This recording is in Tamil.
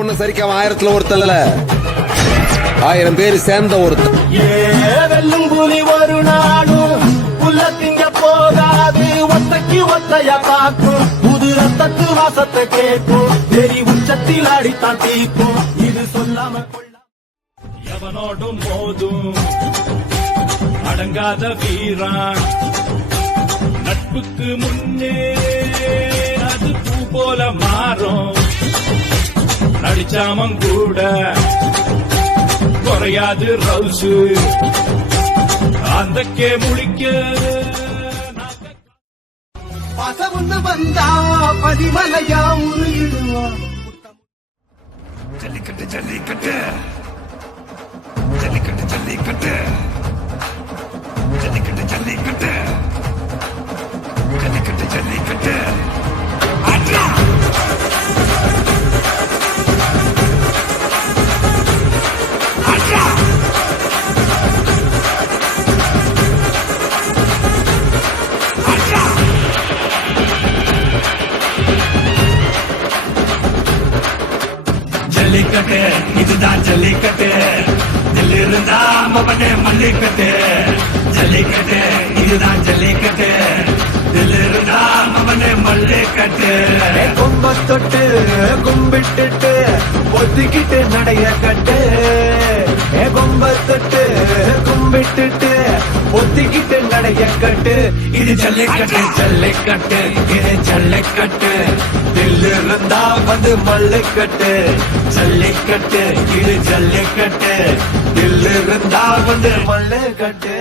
ஒண்ணு சரிக்காம 1000ல ஒருத்தல்ல 1000 பேர் சேர்ந்த ஒருத்தன். வெல்லும் புலி ஒரு நாடும் புல்ல திங்க போகாது, ஒத்தைக்கு ஒத்தையா காக்கும், புது ரத்தத்து வாசத்தை கேட்கும், தெரி உச்சத்தில் அடித்தான் தீக்கும், இது சொல்லாம எவனோடும் போதும் அடங்காத வீரான், நட்புக்கு முன்னே அது பூ போல மாறும், நடிச்சாமங்கூட குறையாது ரவுசு, அந்தக்கே முழிக்க பசவுந்து வந்தா பதிமலையா உருகிடுவான். ஜல்லிக்கட்டு ஜல்லிக்கட்டு ஜல்லிக்கட்டு ஜல்லிக்கட்டு ஜல்லிக்கட்டு ஜல்லிக்கட்டு ஜல்லிக்கட்டு ஜல்லிக்கட்டு அட்ரா அட்ரா அட்ரா ஜல்லிக்கட்டு இதுதான் ஜல்லிக்கட்டு, தில்லிருந்தா மவனே மல்லிக்கட்டு, ஜல்லிக்கட்டு இதுதான் ஜல்லிக்கட்டு, தில்லிருந்தா மவனே மல்லிக்கட்டு. கொம்ப தொட்டு கும்பிட்டுட்டு ஒத்திக்கிட்டு நடைய கட்டு, கொம்ப தொட்டு கும்பிட்டுட்டு ஒத்திக்கிட்டு நடைய கட்டு, இது ஜல்லிக்கட்டு ஜல்லிக்கட்டு இது ஜல்லிக்கட்டு, தில்லிருந்தா வந்து மல்லிக்கட்டு, ஜல்லிக்கட்டு இது ஜல்லிக்கட்டு, தில்லிருந்தா வந்து மல்லிக்கட்டு.